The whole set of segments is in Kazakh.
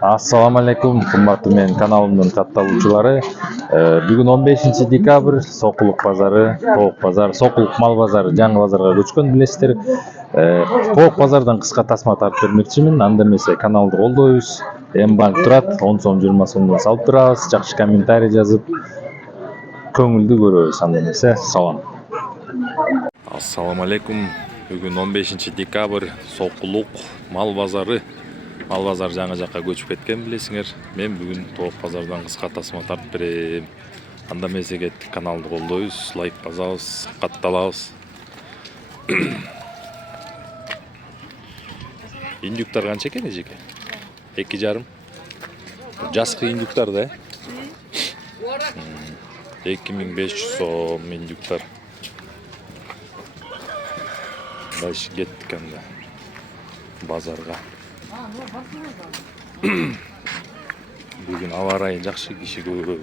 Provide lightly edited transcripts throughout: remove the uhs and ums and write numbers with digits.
Assalamu alaikum, kымбаттуу менин каналымдын катталуучулары. Бүгүн 15 декабрь, Сокулук базары, Тоок базар, Сокулук мал базары жаңы базарга көчкөн билесиздер. Тоок базардан кыска тасма тартып бермекчимин. Анда эмесе каналды колдойбуз. М-банк турат, 10 сом 20 сомдон салып турабыз. Жакшы комментарий жазып, көңүлдүү көрөбүз. Анда эмесе салам. Ассаламу алейкум. Бүгүн 15 декабрь, Сокулук мал базары. Мал базар жаңы жакка көчүп кеткен билесиңер. Мен бүгүн Тоок базардан кыска тасма тартып берем. Анда эмесе кеттик, каналды колдойбуз, лайк басабыз, катталабыз. Индюктар канча экен эжеке? 2,5. Жаскы индюктар да. 2500 сом индюктар. Дальше кеттик анда базарга. Бүгүн аба ырайы жакшы, киши көп экен.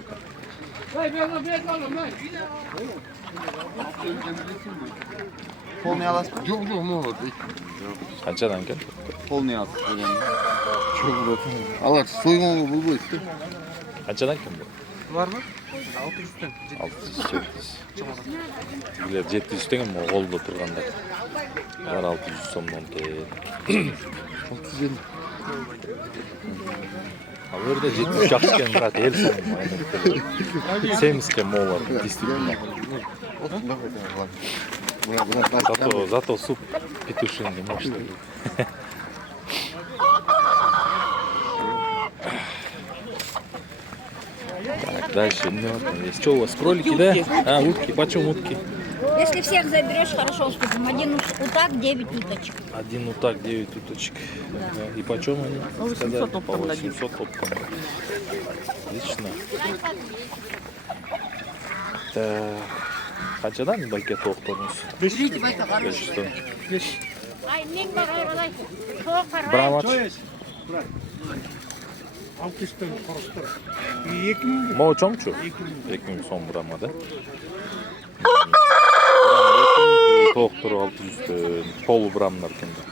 Полный аласың? Жоқ, могут. Канчадан экен? Полный аласың. Алар сойгонго болбойт да. Канчадан экен бу? Барбы? 600. 700. Билер 700 деген мо колдо турганда. Алар 600 сомдон экен. 650. Ал жерде 70 жакшы экен, брат, эл сом. 70 ке молар, действительно. Зато суп петушиный мощный. Так, дальше есть. Что у вас, кролики, да? А, утки. Почем утки? Если всех заберешь, хорошо скажем. Один утак, 9 уточек. Один утак, 9 уточек. Да. И почем они? По 800 По оптом 800 оптом. Отлично. Так. Қаншадан байке тоқтыңыз? 500 тонн. Ай, нең бар, ай, тоқ бар. Брамач. 600 тонн қорыстыр. 2000 Мо чоңчу? 2000 сом брама, да? Тоқтыр 600 тонн. Полу брамнар кенде.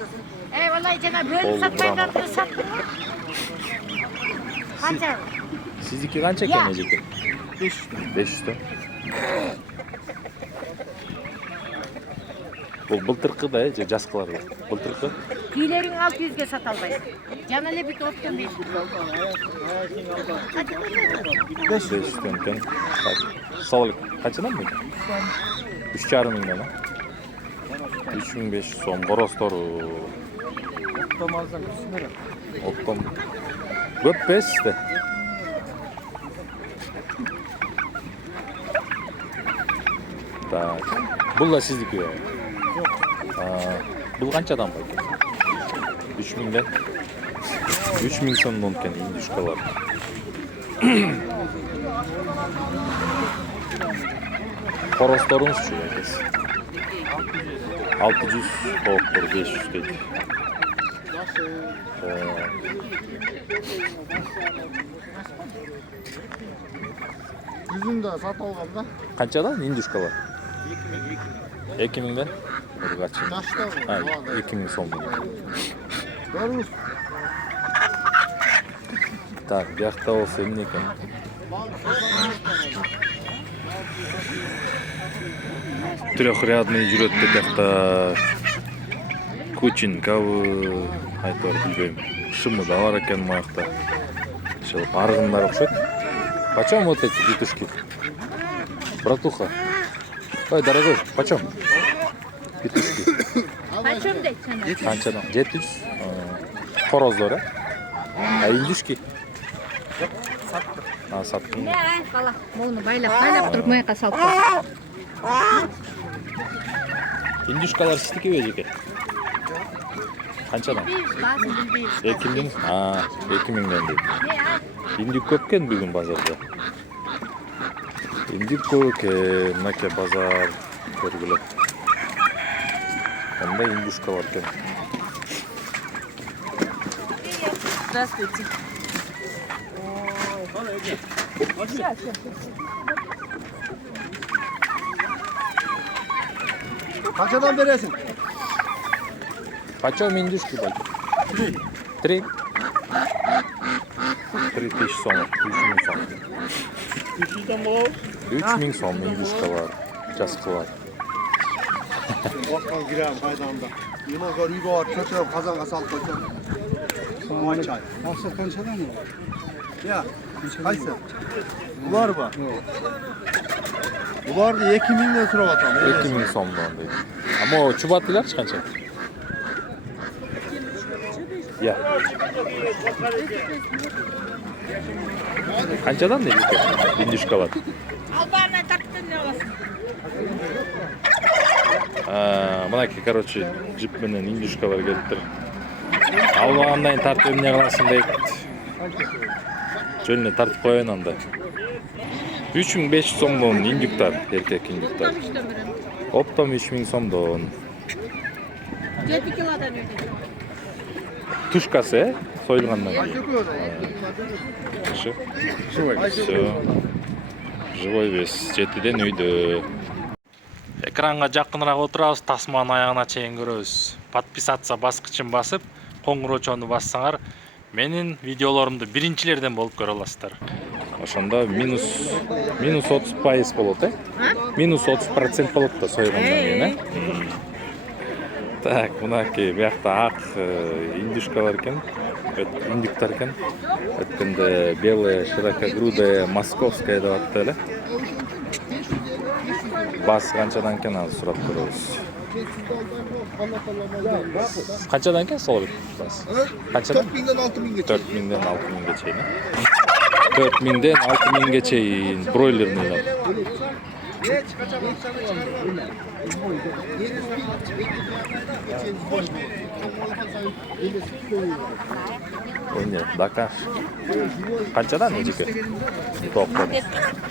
Ей, валай, жана бөліп сатпайдан тұры саттың ба? Қанша? Сиздики қанша екен эжеке? 500 тонн. Бұл былтырқы да, жасқылар бар. Былтырқы? Күйлерің 600-ге сата албайсың. Жана эле бүт оптон 500. 500 тонн екен. Салалык, қаншадан бұл? 3,5 мыңдан, а? 3500 сом. Қоростору. Оптом алсаң түсінер. Оптом. Көп бесте. Так. Бұл да сіздікі. Бұл қаншадан ба екен? 3000-ден. 3000 сомдон екен индюшкалар. Қоросторыңыз шу екес. 600 тоқтыр, 500 дейді. Жүзін да сатып алған да. Қаншадан индюшкалар? 2000-ден? Жашта 2000 сомдон. Барыңыз. Так, бияқта болса эмне екен? Трехрядный жүрөт бияқта. Кучин, кабы, айтор билбейм. Шымы да бар екен маяқта. Шылып арғындар окшойт. Почем вот эти петушки? Братуха. Ой, дорогой, почем? Петушки. Почем дейт сана? Қаншадан? 700. Қороздор, а индюшки? Саттым. Не, ай, бала. Моны байлап тұрып маяққа салып қой. Индюшкалар сіздікі бе жеке? Қаншадан? Басын білбейміз. 2000? 2000-ден дейді. Не, ай. Индюк көп кен бүгін базарда. Индюк көп кен, мынаке базар көргілі. Онда индюшка бар кен. Здравствуйте. Қаншадан бересің? Почем индюшки, батя? 3. 3000 сом. 3000 сом. 3000 сом индюшкалар, жасқылар. Уаққан кірем қайдамда. Елоға үйге барып көтеріп қазанға салып қойсам. Майчай. Ақша қаншадан ол? Я, қайсы? Бұлар ба? Бұларды 2000-ден сұрап атам. 2000 сомдан дейді. Ama çubatlılar çıkanca. Ya. Qanchadan deydi? Индюшкалар. Албарына тартып не аласың? Мынакей, короче, джип менен индюшкалар келиптир. Албагандай тартып эмне кыласың дейт. Жөнүнө тартып коеюн анда. 3500 сомдон индюктар, эркек индюктар. Оптом 3000 сомдон. 7 килодан өйдü. Тушкасы, союлгандан кийин. Живой вес. Живой вес. 7ден үйдө. Экранга жакыныраак отурабыз, тасманын аягына чейин көрөбүз. Подписаться баскычын басып, коңгурочону бассаңар, менин видеолорумду биринчилерден болуп көрө аласыздар. Ошондо минус 30% болот, Минус 30% болот да союгандан кийин, Так, мынакей, биякта ак индюшкалар экен, индюктар экен. Өткөндө белая, широкогрудая, московская деп атты эле. Бас канчадан экен азыр сурап көрөбүз. Канчадан экен сол бас? Канчадан? 4000-ден 6000-ге. 4000-ден 6000-ге чейин. 4000-ден 6000-ге чейин бройлерный. Ой, не, дака. Канчадан эжеке? Токтор.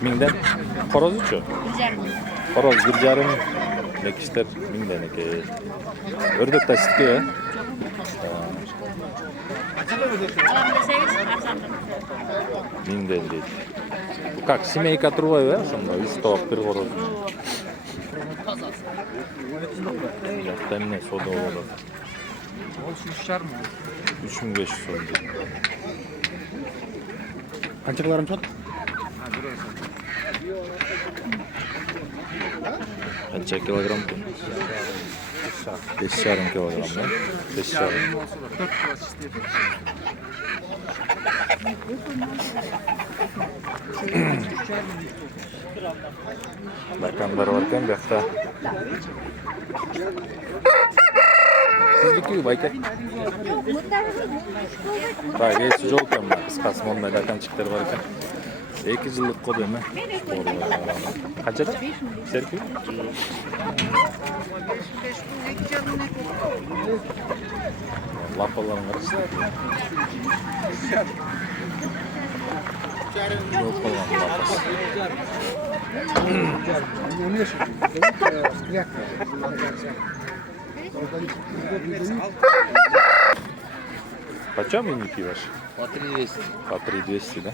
1000ден. Корозучу? 1,5. Короз 1,5. Мекиштер 1000ден экен. Өрдөк да ситке, Алам десеңиз, арзандын. 1000ден дейт. Как, семейка турбайбы, ошондо 3 табак бир короз. Жакта эмне соода болот? Ол 3,5 мың. 3500 сом дейт. Канча килограмм чыгат? Канча килограмм? 5,5 килограмм, да? 5,5. Бакандар бар екен, биякта. Сиздики байка? Так, эси жол экен, кыскасы мондай даканчиктер бар экен. 2 жылдык код эме. Канчадан? Серки? Лапаларын карашы. Жол калган лапасы. Почем миники ваши? По 3200. По 3200, да?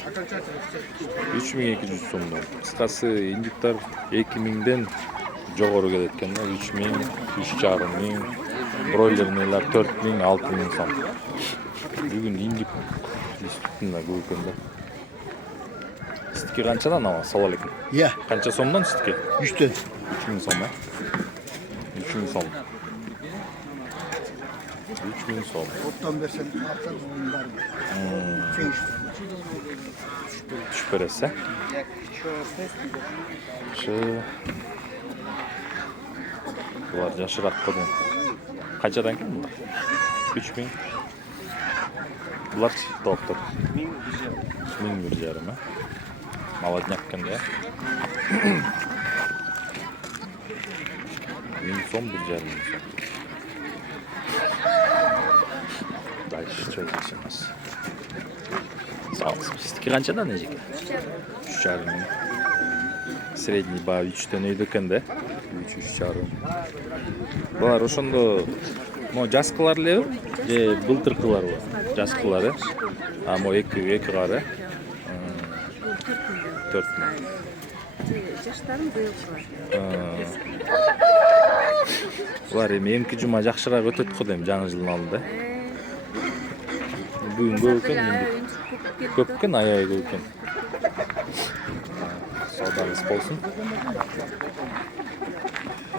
3200 сомдон. Кыскасы индюктар 2000ден жогору келет экен, 3000, 3500, бройлерныйлар 4000, 6000 сом. Бүгүн индюк сүтүнө көп экен да. Ситке канчадан ала? Салам алейкум. Я, Канча сомдон ситке? 3-тен. 3000 сом, 3000 сом. 3000 сом. Оптан берсем, атсан бар. Чейиш. Түшүп бересиз, Булар жашыраак кодун. Канчадан экен булар? 3000. Булар доктор. 1000 Молодняк экен да. 1000 сом, 1,5 сом. Дальше что здесь у нас? Салс. Ситки канчадан эжеке? 3,5. Средний ба 3тен өйдө экен да. 3,5. Булар ошондо жаскылар элеби? Же былтыркыларбы? Жаскылары. А мо эки кары. 4000. Жаштарым быйылчылар. Булар эми эмки жума жакшыраак өтөт го дейм жаңы жылдын алдында. Бүгүн көп экен, көп экен, аябай көп экен. Саудаңыз болсун.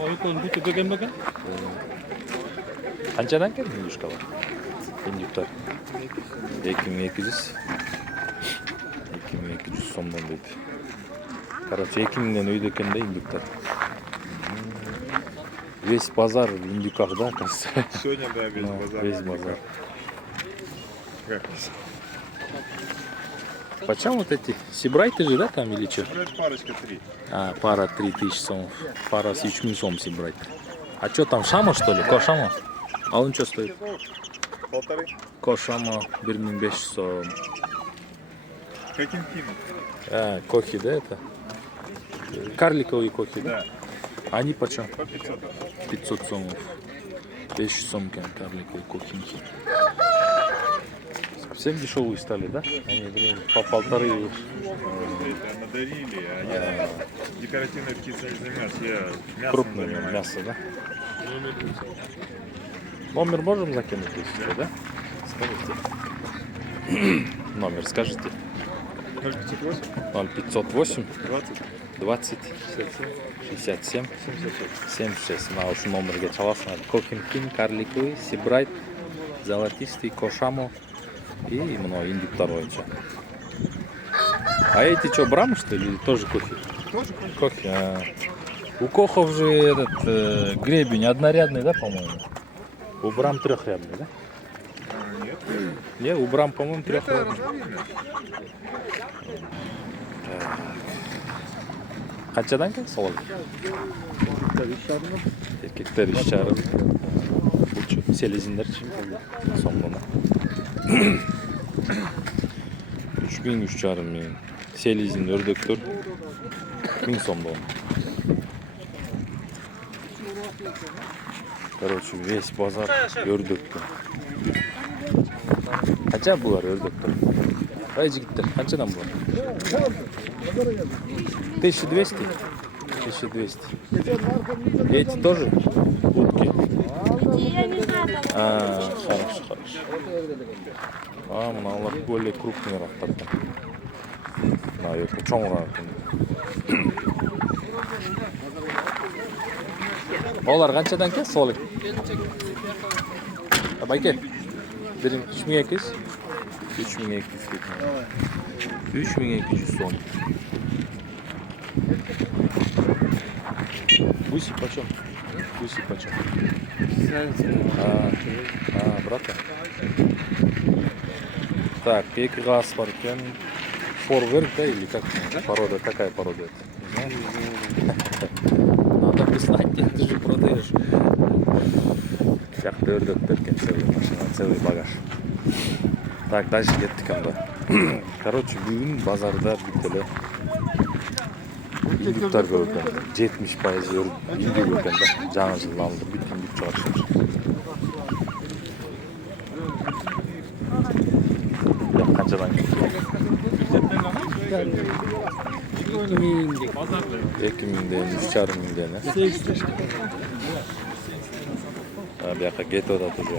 Oyun bütün bögen bögen. Канчадан келди индюшкалар? Индюктар. 2200. 2200 сомдон дейт. Короче, 2000ден өйдө экен да индюктар. Весь базар в индюках, да, кажется? Сегодня, да, весь базар. Весь базар. Как? Почем вот эти? Сибрайты же, да, там или что? Брать парочка 3. А, пара 3000 сомов. Пара с 3000 сом сибрайт. А что там, шама что ли? Кошама? А он что стоит? 1,5. Кошама 1500 сом. Каким кином? А, кохи, да, это? Карликовые кохи, да? Да. Они почем? По 500. 500 сомов. 500 сом карликовые кохинки. Совсем дешевые стали, да? Они, блин, по 1,5. Это надарили, а я декоративной птицей не занимаюсь. Я мясом Крупное занимаюсь. мясо, да? Номер можем закинуть, если что, да? Скажите. Номер скажите. 0,508, 0508 20, 20 67, 67 76. 76. Мына ушу номерге чаласыңар. Кохинкин, карликовый, сибрайт, золотистый, кошамо и мына индюктар боюнча. А эти что, брамы что ли? Или тоже кохи? Тоже Кохи. У кохов же этот гребень однорядный, да, по-моему? У брам трехрядный, да? нет. Не, у брам, по-моему, Это трехрядный. разновидно. Қаншадан келді солар? Еркектер 3,5. Бұл че? Селезіндер че? Сомдана. 3000, 3,5. Селезин өрдөктөр 1000 сомдон. Короче, весь базар өрдөктөр. Қанша булар өрдөктөр? Ай жигиттер, қаншадан булар? 1200? 1200. Эти тоже утки? Я не знаю, там Хорошо. А, мыналар более крупныйраак тарта. Мына өтө чоңураак экен. Олар канчадан экен, солик? Байке, берем 3200. 3200. 3200 сом. Гуси почем? Гуси почем? Брата. Так, екі газ бар екен. Форверк, да, или как? Порода, какая порода это? Не знаю. Надо писать, ты же продаешь. Сияқты өрдөктөр екен, целый машина, целый багаж. Так, дальше кеттік анда. Короче, бүгін базарда бүт эле индюктар көп екен. 70% индюк екен да. Жаңы жылдын алдында бүт индюк чыгарышат. Қаншадан келді? 2000ден, 3500ден. Бияққа кетіп атат уже.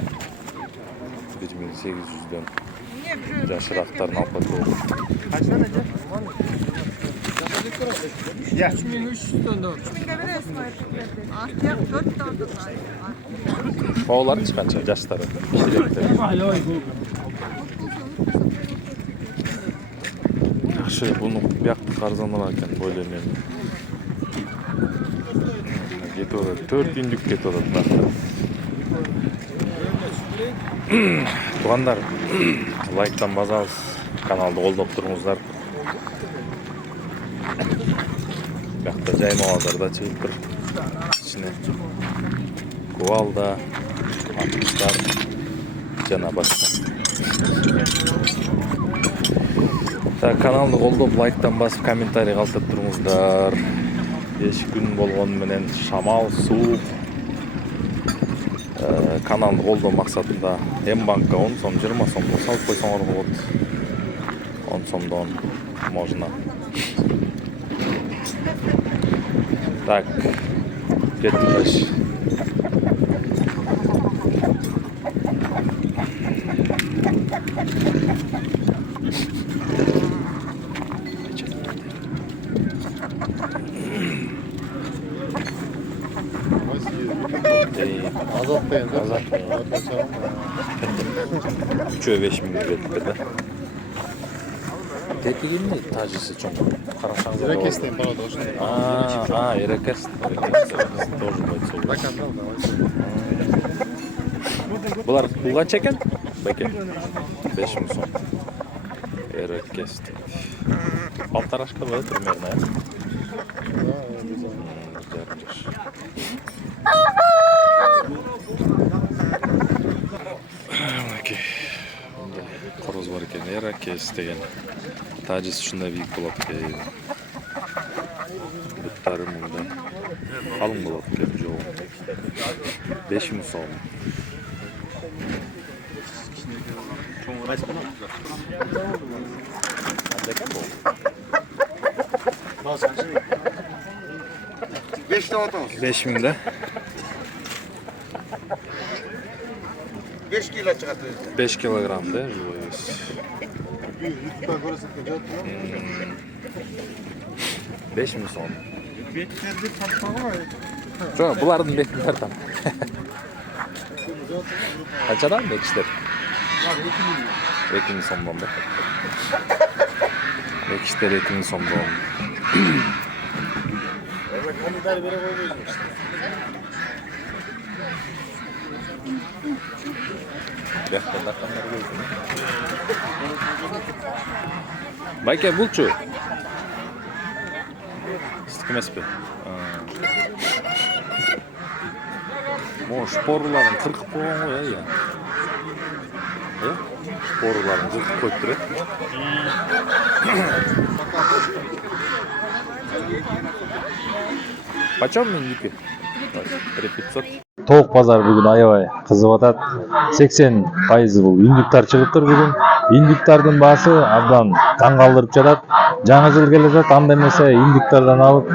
1800ден. Жашырақтарын алып кетіп. Балалардың қанша жастары? Жақсы, бұны бияқты қарзанырақ екен, бойлаймен. Кетіп атат, 4 индюк кетіп атат мынақта. Туғандар, лайктан базабыз, каналды қолдап тұрыңыздар. Бияқта жаймаладар да чыгып тұр. Ішіне кувалда, атқыстар, жана башка. Так, каналды қолдап, лайктан басып, комментарий калтырып тұрыңыздар. Еш күн болгону менен шамал, суу. Каналды қолдау мақсатында М-банкка 10 сом, 20 сомдон салып койсоңор болот. 10 сомдон можно. Так, кеттик. Azat beğendi. Azat. Üçüye 5 bin verdik de. Tepkinin mi tacısı çok? Karaşan'da Direkt kesteyim bana da olsun. Erekest. Тоже бойцов. Rakanda da. Bular bulgan çeken? Beke. 5 bin son. Erekest. Полторашка будет примерно, Да, güzel. Окей. Қороз бар екен, эракес деген. Тажис ушундай бийик болот экен. Буттары мындай калың болот экен жолу. 5 миң сом. Beş tane atамыз. 5 миң да? 5 kilo çıkarttı. 5 килограмм да, живой вес. YouTube'dan görürsün ki cevap 5 миң сом. Жок, булардын бетин тартам. Канчадан бекиштер? 2 миң сомдон да. Бекиштер 2 миң сомдон. Байке булчу. Сиздики эмеспи? Могу шпорларын кыркып койгон го я. Шпорларын кыркып коюп турат. Почем мендики? 3500. Толук базар бүгүн аябай кызып атат. 80% бул индиктар чыгыптыр бүгүн. Индиктардын баасы абдан таң калтырып жатат. Жаңы жыл келе жатат, анда эмесе индиктардан алып,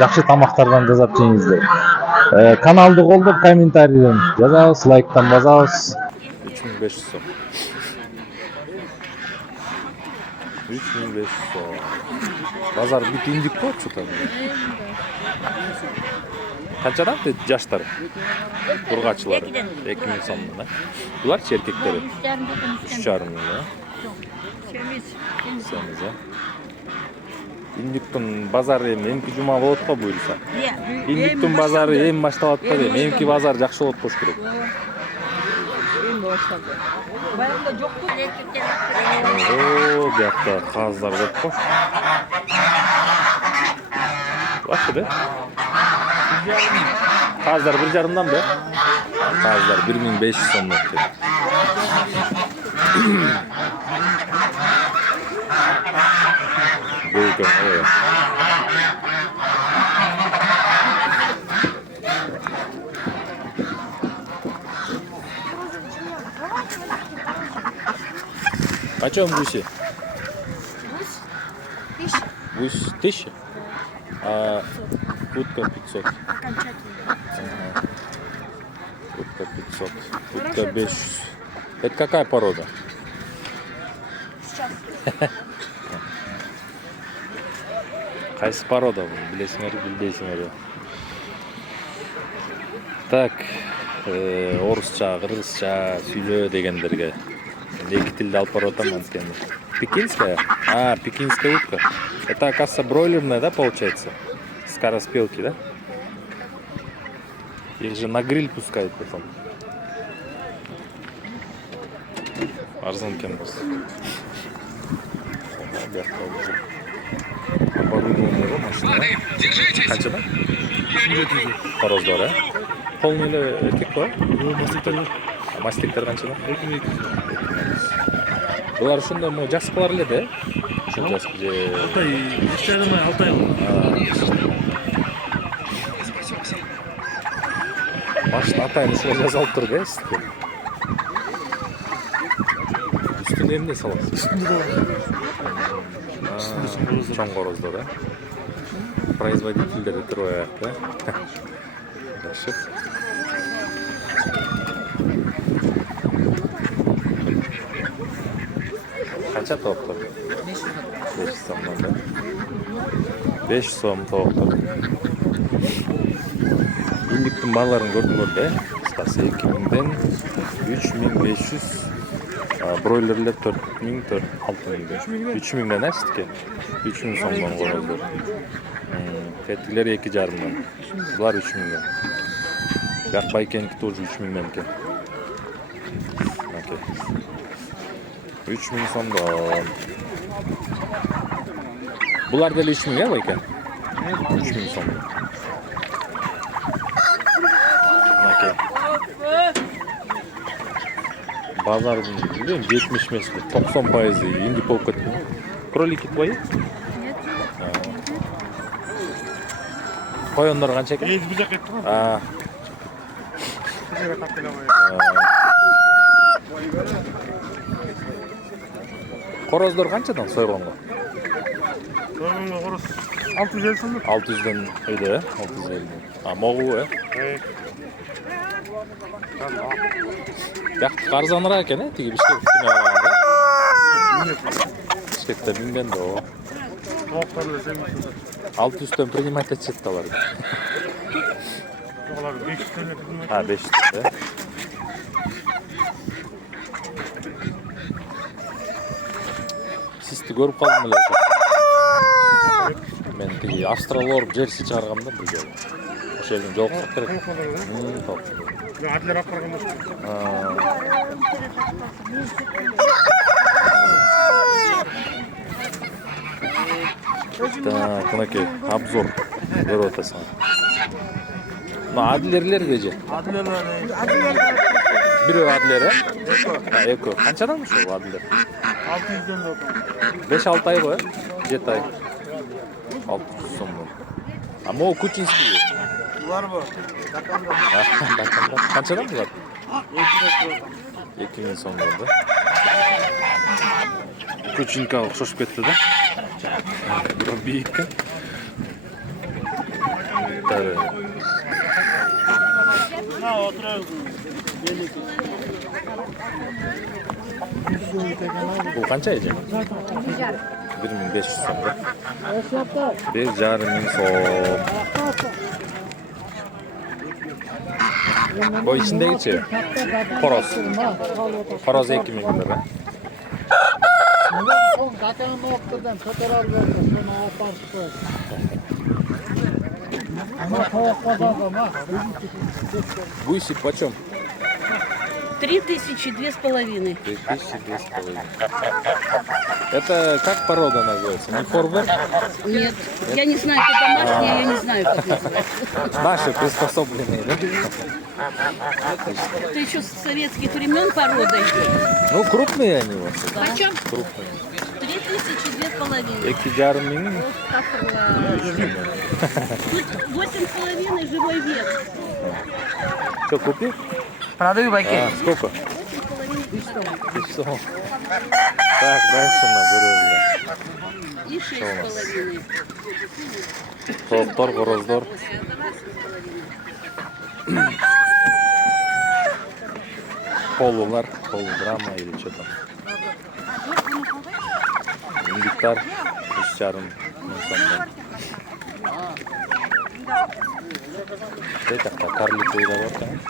жакшы тамактардан жасап жеңиңиздер. Каналды колдоп, комментарийден жазабыз, лайктан басабыз. 3500 сом. 3500 сом. Базар бүт индик болчу там. Канчадан жаштар? Бургачылар 2000 сомдон, буларчы эркектери 3,5 миң, Сemiz, Индиктин базары эмки жума болот го буюрса. Индиктин базары эми башталат го дейм. Эмки базар жакшы болот болуш керек. Bayramda joktu. Erkekler. О, бuyakta каздар көп го. Бакчы да? Каздар 1,5 бе? Каздар 1500 сомдон экен. Бөлгөн, Почем гуси? Гусь 1000? А утка 500. Утка 500. Утка 500. Это какая порода? Кайсы порода? Билесиңер, билбейсиңер. Так, орусча, кыргызча сүйлөө дегендерге. Эки тилде алып барып атам анткени. Пекинская? Пекинская утка. Это, оказывается, бройлерная, да, получается? Скороспелки, да? Их же на гриль пускают потом. Арзан кен болсо. Оборудованный машина. Канчада? Короздор, Полный эле эркек го? Мастиктер канчада? Булар ушундай мо жаскылар эле да? Ушул жаскы же 6 ай. Машина атайын ушуга жазалып тур да, сизде. Үстүнө эмне саласыз? Чоң короздор, Производительдер турбай ак, да? Жакшы. Канча тооптур? 500 сомдон, да? 500 сом тооптур. индиктин бааларын көрдүңөр да, кыскасы 2000ден 3500, бройлерлер 4000, 6000. 3000ден аштыке. 3000 сомдон короздор. Феттилер 2,5-дан. Булар 3000ден. Бак байкеники тоже 3000ден экен. 3000 сомдон. Булар деле 3000 байкен? 3000 сомдон. Базардың билем 70 емес, 90% индик болуп кетти. Кролики твои? Нет. Коёндар канча экен? Ез бизек кетти го. Короздор канчадан сойгонго? Сойгонго короз 650 сом. 600ден үйдө, 650. Могу, Бияқты арзаныраак экен, тиги Бишкектикине караганда. Бишкекте 1000ден да. Токтор эле 600дөн принимать этишет алар. Алар 500 эле. 500 да. Сизди көрүп калдым эле. Мен тиги австралиялар жерси чыгаргамда бул жолу. Ошол жерден жолуксак керек. Адлер апарган. Так, мынакей обзор көрүп атасың. Мына адлерлер кече. Бирөө адлер, эко. Канчадан ушул адлер? 600ден да. 5-6 ай го, 7 ай. 600 сомдон. Могу кучинский. Буларбы? Канчадан булар? 2000 сомдон да. Кучинка окшошуп кетти да. Бийик. Таре. Бул канча эже? 1500 сом да. 1500 сом. Бу ичиндегичи короз. Короз 2000 да. Гусик почем? 3000, 2,5. 3000. Это как порода называется? Не форвард? Нет, я не знаю, это домашние, я не знаю, как называется. Наши приспособленные, да? Это еще с советских времен порода идет. Ну, крупные они вот. Почем? Крупные. 3000, 2,5. Экиджармин. Тут 8,5 живой вес. Что, купил? Продаю байке. Сколько? 500. Так, дальше мы говорим. И 6,5. Тоқтор, қороздор. Полулар, полудрама или что там. Индиктар, 3,5 сомдон. Это карлик уйдаватқан.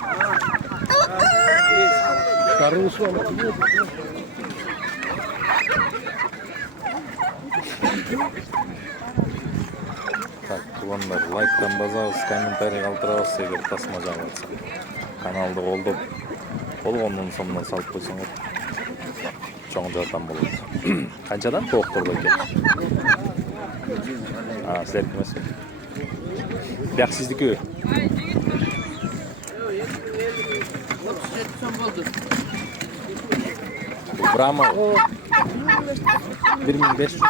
Так, куландар, лайктан базабыз, комментарий калтырабыз, эгер тасма жаңылса. Каналды колдоп, болгондон сомдон салып койсоңор. Чоң жардам болот. Канчадан токтор экен? Силердики эмес. Бияк сиздики? 37 болду. Бул Брама 1500.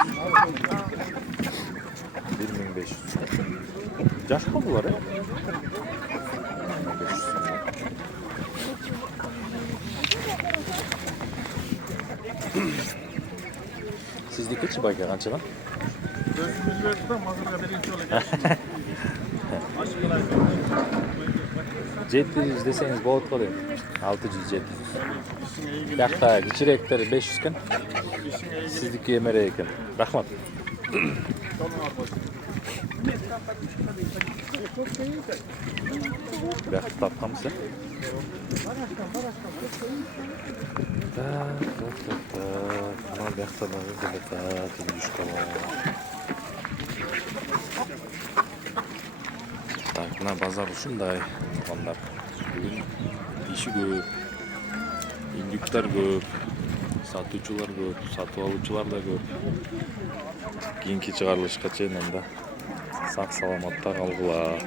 1500. Жашка булар, Сиздики-чи байке канчадан? 700 десеңиз болот го дейм. 600-700. Бияқта кичирээктери 500 экен. Сиздики эмерээк экен. Рахмат. Biyaқты тапқанбыз, мына бияқта дагы келатат, индюшка бар. Так, мына базар ушундай, туугандар. Бүгүн иши көп, индюктар көп, сатуучулар көп, сатып алуучулар да көп. Кийинки чыгарылышка чейин анда сак саламатта калгыла.